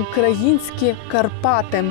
українські Карпати.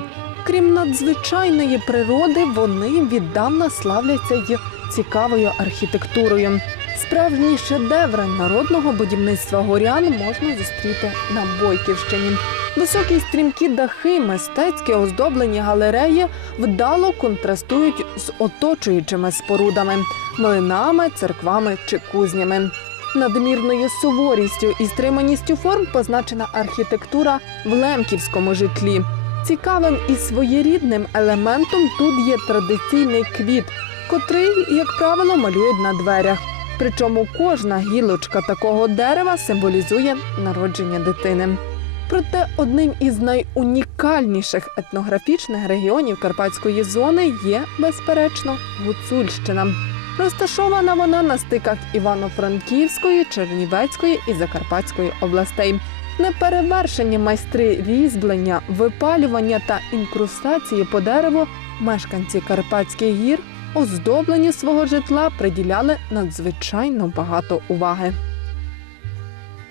Крім надзвичайної природи, вони віддавна славляться й цікавою архітектурою. Справжні шедеври народного будівництва горян можна зустріти на Бойківщині. Високі стрімкі дахи, мистецькі оздоблені галереї вдало контрастують з оточуючими спорудами, млинами, церквами чи кузнями. Надмірною суворістю і стриманістю форм позначена архітектура в лемківському житлі. Цікавим і своєрідним елементом тут є традиційний квіт, котрий, як правило, малюють на дверях. Причому кожна гілочка такого дерева символізує народження дитини. Проте одним із найунікальніших етнографічних регіонів Карпатської зони є, безперечно, Гуцульщина. Розташована вона на стиках Івано-Франківської, Чернівецької і Закарпатської областей. Неперевершені майстри різьблення, випалювання та інкрустації по дереву мешканці Карпатських гір оздобленню свого житла приділяли надзвичайно багато уваги.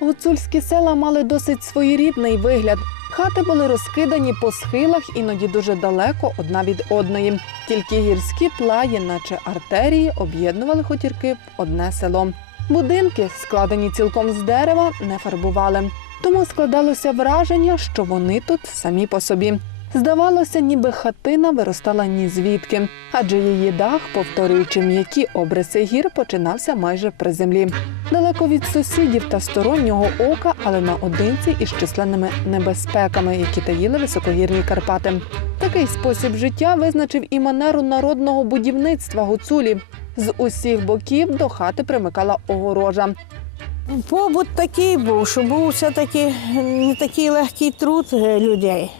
Гуцульські села мали досить своєрідний вигляд. Хати були розкидані по схилах, іноді дуже далеко одна від одної. Тільки гірські плаї, наче артерії, об'єднували хутірки в одне село. Будинки, складені цілком з дерева, не фарбували. Тому складалося враження, що вони тут самі по собі. Здавалося, ніби хатина виростала ні звідки, адже її дах, повторюючи м'які обриси гір, починався майже при землі. Далеко від сусідів та стороннього ока, але наодинці із численними небезпеками, які таїли високогірні Карпати. Такий спосіб життя визначив і манеру народного будівництва гуцулі. З усіх боків до хати примикала огорожа. Побут такий був, що був все-таки не такий легкий труд е, людей.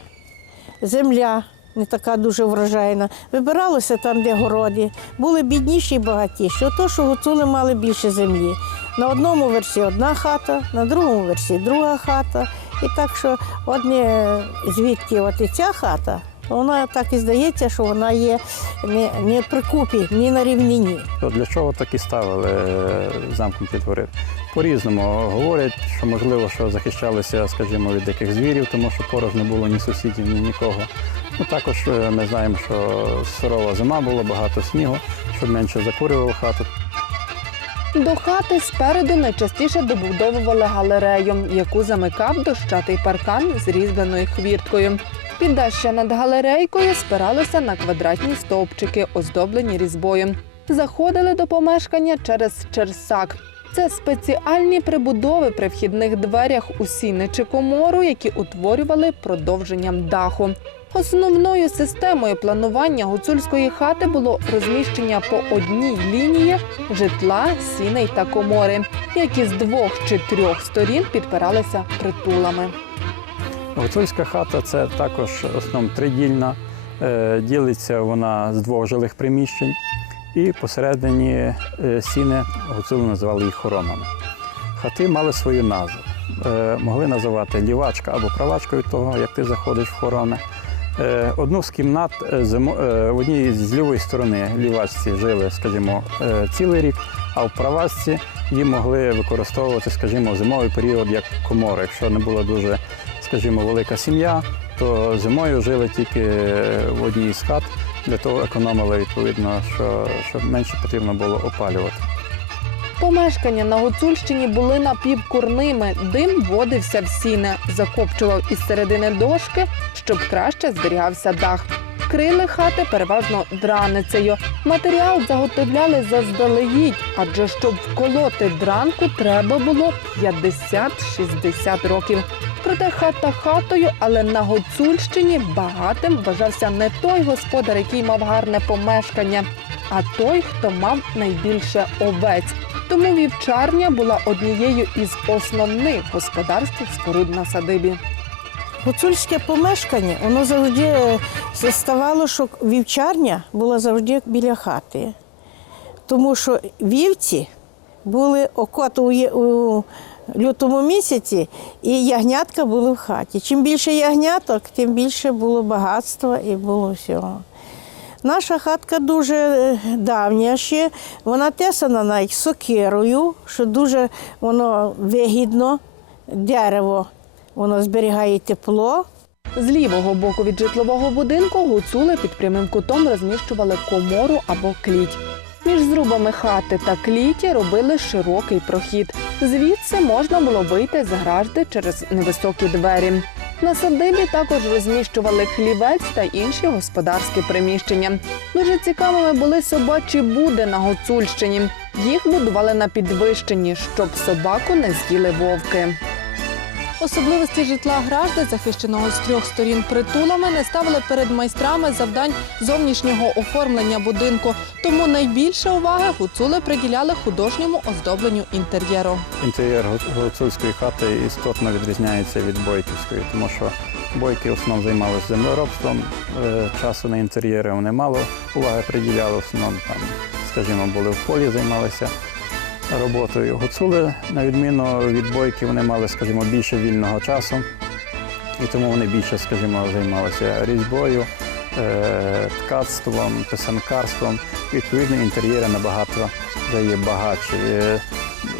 Земля не така дуже врожайна. Вибиралося там, де городі. Були бідніші і багатіші. Ото, що гуцули мали більше землі. На одному версі одна хата, на другому версі друга хата. І так що одні е, звідки от і ця хата, то вона так і здається, що вона є не, не при купі, ні на рівнині. Для чого так і ставили е, замкнуті двори? По-різному говорять, що можливо, що захищалися, скажімо, від диких звірів, тому що поруч не було ні сусідів, ні нікого. Ну також е, ми знаємо, що сурова зима була, багато снігу, щоб менше закурювало хату. До хати спереду найчастіше добудовували галерею, яку замикав дощатий паркан з різьбленою хвірткою. Піддаща над галерейкою спиралося на квадратні стовпчики, оздоблені різьбою. Заходили до помешкання через черсак. Це спеціальні прибудови при вхідних дверях у сіни чи комору, які утворювали продовженням даху. Основною системою планування гуцульської хати було розміщення по одній лінії житла, сіней та комори, які з двох чи трьох сторін підпиралися притулами. Гуцульська хата це також основно тридільна. Е, Ділиться вона з двох жилих приміщень. І посередині е, сіни гуцули називали їх хоромами. Хати мали свою назву. Е, Могли називати лівачка або правачка від того, як ти заходиш в хороми. Е, Одну з кімнат в одній з лівої сторони лівачці жили, скажімо, цілий рік, а в правачці її могли використовувати, скажімо, зимовий період як комори. Якщо не була дуже, скажімо, велика сім'я, то зимою жили тільки в одній з хат. Для того економили відповідно, що, що менше потрібно було опалювати. Помешкання на Гуцульщині були напівкурними. Дим вводився в сіни, закопчував із середини дошки, щоб краще зберігався дах. Крили хати переважно драницею. Матеріал заготовляли заздалегідь, адже щоб вколоти дранку, треба було 50-60 років. Проте хата хатою, але на Гуцульщині багатим вважався не той господар, який мав гарне помешкання, а той, хто мав найбільше овець. Тому вівчарня була однією із основних господарських споруд на садибі. Гуцульське помешкання, воно завжди е, ставало, що вівчарня була завжди біля хати. Тому що вівці були окот у лютому місяці, і ягнятка були в хаті. Чим більше ягняток, тим більше було багатства і було всього. Наша хатка дуже е, давня ще, вона тесана навіть сокирою, що дуже воно вигідно, дерево, воно зберігає тепло. З лівого боку від житлового будинку гуцули під прямим кутом розміщували комору або кліть. Між зрубами хати та кліті робили широкий прохід. Звідси можна було вийти з гражди через невисокі двері. На садибі також розміщували хлівець та інші господарські приміщення. Дуже цікавими були собачі буди на Гуцульщині. Їх будували на підвищенні, щоб собаку не з'їли вовки. Особливості житла гражди, захищеного з трьох сторін притулами, не ставили перед майстрами завдань зовнішнього оформлення будинку. Тому найбільше уваги гуцули приділяли художньому оздобленню інтер'єру. Інтер'єр гуцульської хати істотно відрізняється від бойківської, тому що бойки в основному займалися землеробством. е, Часу на інтер'єри вони мало уваги приділяли, в основному там, скажімо, були в полі, займалися роботою. Гуцули, на відміну від бойки, вони мали, скажімо, більше вільного часу, і тому вони більше, скажімо, займалися різьбою, е, ткацтвом, писанкарством. Відповідно, інтер'єри набагато вже є багатші. Е,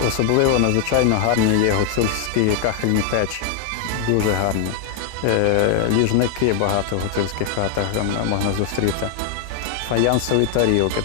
Особливо надзвичайно гарні є гуцульські кахельні печі, дуже гарні. Е, Ліжники багато в гуцульських хатах можна зустріти. Фаянсові тарілки.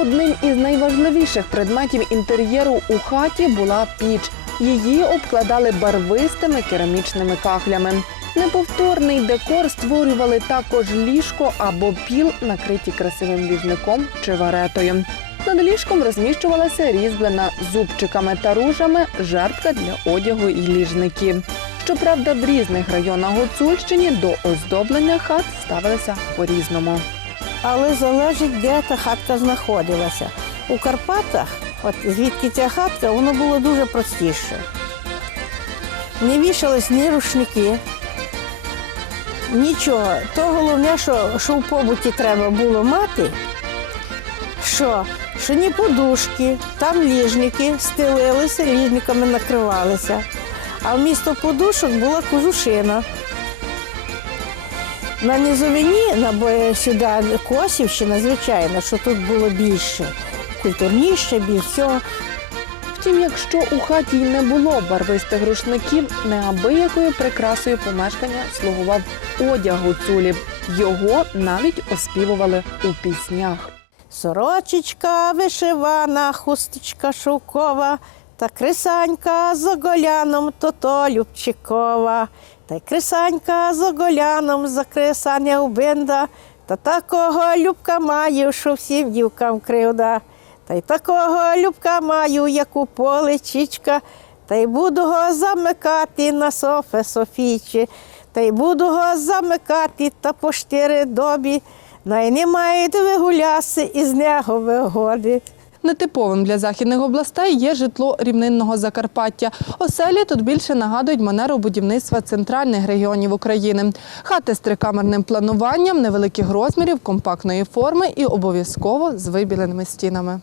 Одним із найважливіших предметів інтер'єру у хаті була піч. Її обкладали барвистими керамічними кахлями. Неповторний декор створювали також ліжко або піл, накриті красивим ліжником чи варетою. Над ліжком розміщувалася різьблена зубчиками та ружами жертка для одягу і ліжників. Щоправда, в різних районах Гуцульщини до оздоблення хат ставилися по-різному. Але залежить, де та хатка знаходилася. У Карпатах, от звідки ця хатка, воно було дуже простіше. Не вішались ні рушники, нічого. То головне, що, що в побуті треба було мати, що, що ні подушки, там ліжники стелилися, ліжниками накривалися. А вмісто подушок була кожушина. На низовині, на сюди Косівщина, звичайно, що тут було більше, культурніше, більше всього. Втім, якщо у хаті й не було барвистих рушників, неабиякою прикрасою помешкання слугував одяг гуцулів. Його навіть оспівували у піснях. Сорочечка вишивана, хусточка шовкова, та крисанька з оголяном, то то Любчикова. Та й крисанька за крисання убинда, та такого любка маю, що всім дівкам кривда. Та й такого любка маю, як у поле чічка, та й буду го замикати на софе Софічі, та й буду го замикати та по штири добі, най не мають вигуляси із нього вигоди. Нетиповим для західних областей є житло рівнинного Закарпаття. Оселі тут більше нагадують манеру будівництва центральних регіонів України. Хати з трикамерним плануванням, невеликих розмірів, компактної форми і обов'язково з вибіленими стінами.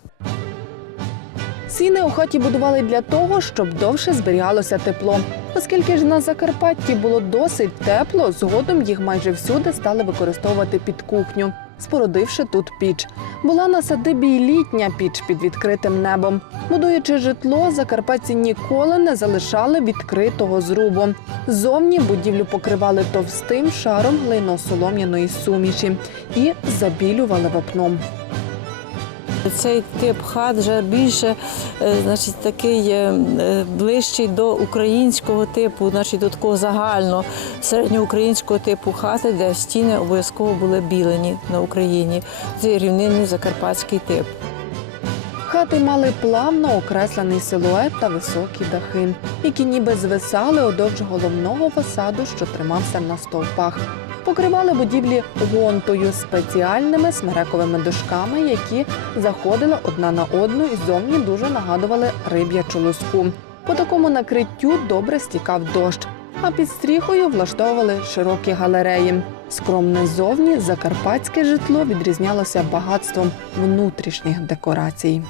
Сіни у хаті будували для того, щоб довше зберігалося тепло. Оскільки ж на Закарпатті було досить тепло, згодом їх майже всюди стали використовувати під кухню, спорудивши тут піч. Була на садибі й літня піч під відкритим небом. Будуючи житло, закарпатці ніколи не залишали відкритого зрубу. Зовні будівлю покривали товстим шаром глино-солом'яної суміші і забілювали вапном. Цей тип хат вже більше е, значить, такий е, е, ближчий до українського типу, значить, до такого загально середньоукраїнського типу хати, де стіни обов'язково були білені на Україні. Це рівнинний закарпатський тип. Хати мали плавно окреслений силует та високі дахи, які ніби звисали одовж головного фасаду, що тримався на стовпах. Покривали будівлі гонтою спеціальними смерековими дошками, які заходили одна на одну і зовні дуже нагадували риб'ячу луску. По такому накриттю добре стікав дощ, а під стріхою влаштовували широкі галереї. Скромне зовні закарпатське житло відрізнялося багатством внутрішніх декорацій.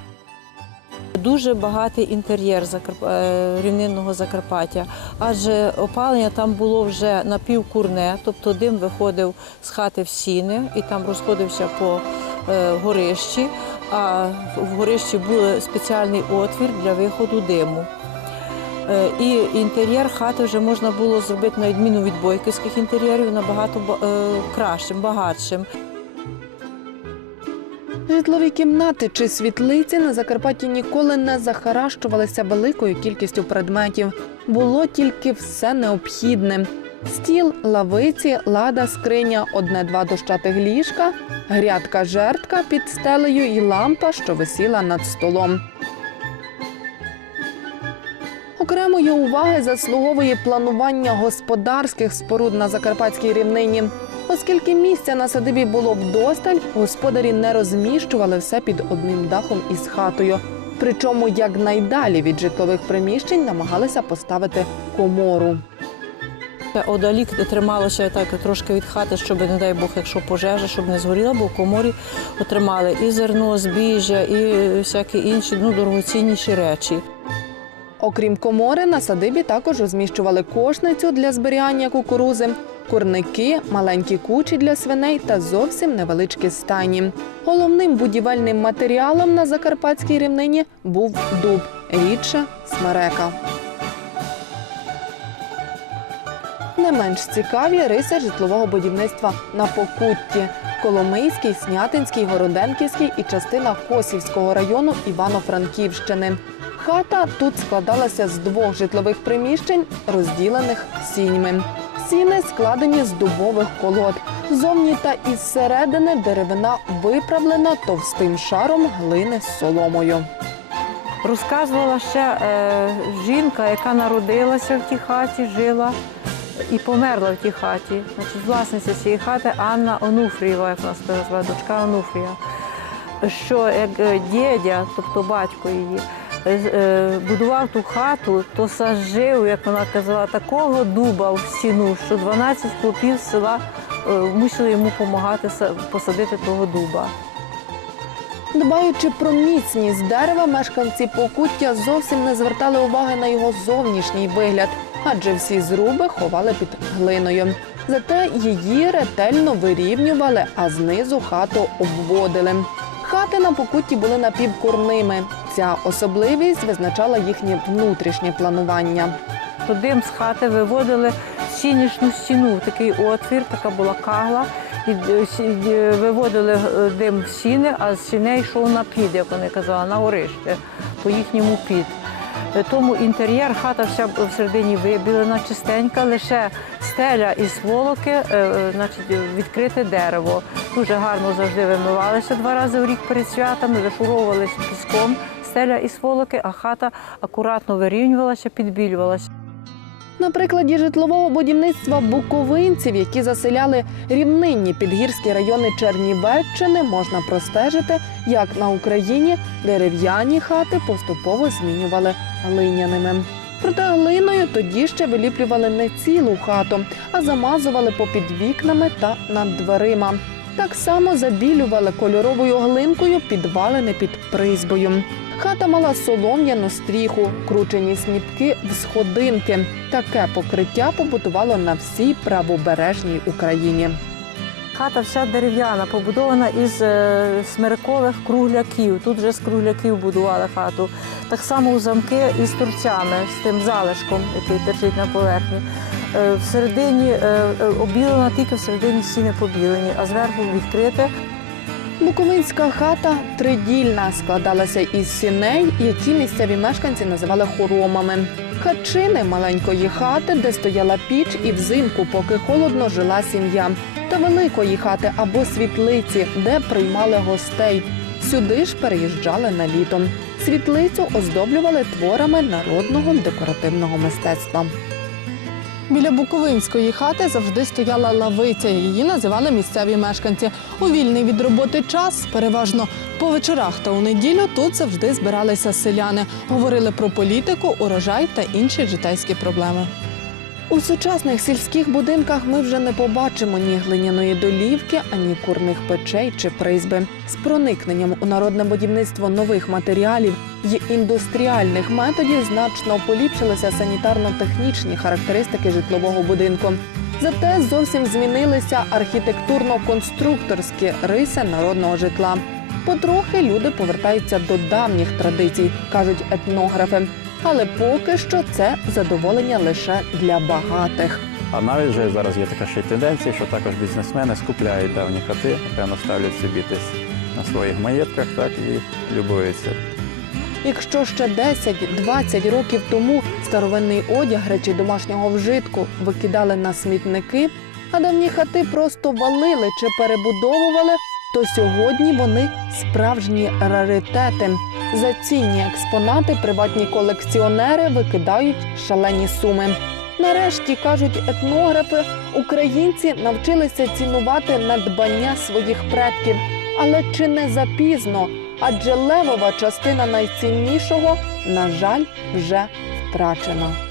Дуже багатий інтер'єр Закарп- е, рівнинного Закарпаття, адже опалення там було вже напівкурне, тобто дим виходив з хати в сіни і там розходився по е, горищі, а в горищі був спеціальний отвір для виходу диму. Е, І інтер'єр хати вже можна було зробити на відміну від бойківських інтер'єрів набагато кращим, багатшим. Житлові кімнати чи світлиці на Закарпатті ніколи не захаращувалися великою кількістю предметів. Було тільки все необхідне: стіл, лавиці, лада, скриня, одне-два дощатих ліжка, грядка жертка під стелею і лампа, що висіла над столом. Окремої уваги заслуговує планування господарських споруд на закарпатській рівнині. Оскільки місця на садибі було вдосталь, господарі не розміщували все під одним дахом із хатою. Причому якнайдалі від житлових приміщень намагалися поставити комору. Одалік трималося так трошки від хати, щоб, не дай Бог, якщо пожежа, щоб не згоріла, бо в коморі отримали і зерно, збіжжя, і всякі інші ну, дорогоцінніші речі. Окрім комори, на садибі також розміщували кошницю для зберігання кукурузи, курники, маленькі кучі для свиней та зовсім невеличкі стайні. Головним будівельним матеріалом на закарпатській рівнині був дуб, рідше смерека. Не менш цікаві риси житлового будівництва на Покутті, Коломийський, Снятинський, Городенківський і частина Косівського району Івано-Франківщини. Хата тут складалася з двох житлових приміщень, розділених сіньми. Сіни складені з дубових колод. Зовні та із середини деревина виправлена товстим шаром глини з соломою. Розказувала ще е, жінка, яка народилася в тій хаті, жила і померла в тій хаті. Значить, власниця цієї хати Анна Онуфрієва, як вона себе дочка Онуфрія. Що як е, дідя, тобто батько її, будував ту хату, то сажив, як вона казала, такого дуба в стіну, що 12 хлопів села е, мусили йому допомагати посадити того дуба. Дбаючи про міцність дерева, мешканці Покуття зовсім не звертали уваги на його зовнішній вигляд, адже всі зруби ховали під глиною. Зате її ретельно вирівнювали, а знизу хату обводили. Хати на Покутті були напівкурними. Ця особливість визначала їхнє внутрішнє планування. Дим з хати виводили сінішну стіну, такий отвір, така була кагла. І е, сі- е, виводили е, дим в сіни, а з сіней йшов на під, як вони казали, на горище, по їхньому під. Тому інтер'єр, хата вся всередині вибілена, чистенька, лише стеля із волоки, е, е, значить, відкрите дерево. Дуже гарно завжди вимивалися два рази в рік перед святами, зашуровувалися піском, стеля із волоки, а хата акуратно вирівнювалася, підбілювалася. На прикладі житлового будівництва буковинців, які заселяли рівнинні підгірські райони Чернівеччини, можна простежити, як на Україні дерев'яні хати поступово змінювали глиняними. Проте глиною тоді ще виліплювали не цілу хату, а замазували попід вікнами та над дверима. Так само забілювали кольоровою глинкою підвалини під призбою. Хата мала солом'яну стріху, кручені сніпки в сходинки. Таке покриття побутувало на всій правобережній Україні. Хата вся дерев'яна, побудована із е, смирикових кругляків. Тут вже з кругляків будували хату. Так само у замки із торцями, з тим залишком, який терчить на поверхні. Е, Всередині е, обілена, тільки всередині стіни побілені, а зверху відкрите. Буковинська хата тридільна складалася із сіней, які місцеві мешканці називали хоромами. Хатчини маленької хати, де стояла піч, і взимку, поки холодно, жила сім'я. Та великої хати або світлиці, де приймали гостей. Сюди ж переїжджали на літо. Світлицю оздоблювали творами народного декоративного мистецтва. Біля Буковинської хати завжди стояла лавиця. Її називали місцеві мешканці. У вільний від роботи час, переважно по вечорах та у неділю, тут завжди збиралися селяни, говорили про політику, урожай та інші житейські проблеми. У сучасних сільських будинках ми вже не побачимо ні глиняної долівки, ані курних печей чи призьби. З проникненням у народне будівництво нових матеріалів і індустріальних методів значно поліпшилися санітарно-технічні характеристики житлового будинку. Зате зовсім змінилися архітектурно-конструкторські риси народного житла. Потрохи люди повертаються до давніх традицій, кажуть етнографи. Але поки що це задоволення лише для багатих. А навіть вже зараз є така ще й тенденція, що також бізнесмени скупляють давні хати, напевно, ставлять собі десь на своїх маєтках, так і любуються. Якщо ще 10-20 років тому старовинний одяг речі домашнього вжитку викидали на смітники, а давні хати просто валили чи перебудовували, то сьогодні вони справжні раритети. За цінні експонати приватні колекціонери викидають шалені суми. Нарешті кажуть етнографи, українці навчилися цінувати надбання своїх предків. Але чи не запізно? Адже левова частина найціннішого, на жаль, вже втрачена.